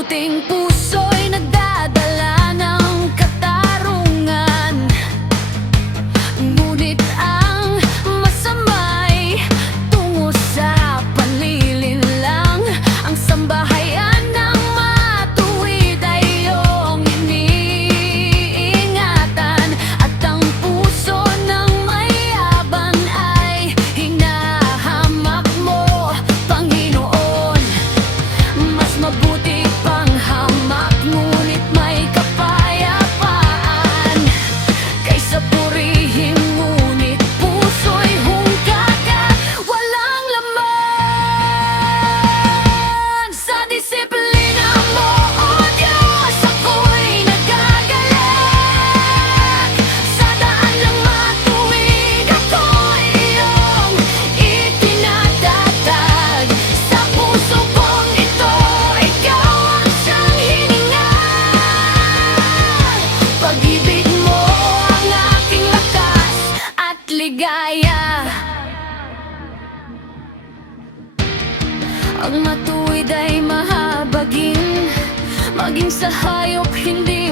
mabuting puso'y nagdadala ng katarungan. Ngunit ang masama'y tungo sa panlilinlang. Ang sambahayan ng matuwid ay iyong iniingatan, at ang puso ng mayaban ay hinahamak mo, Panginoon. Mas mabuti pang hamak, ngunit may kapayapaan, kaysa purihin ngunit puso'y hungkag at walang laman. Sa disiplina mo, O Diyos, ako'y nagagalit. Sa daan ng matuwid, ako'y iyong itinatatag. Sa puso kong ito, ikaw ang siyang hininga. Pag-ibig mo ang aking lakas at ligaya. Ang matuwid ay mahabagin, maging sa hayop hindi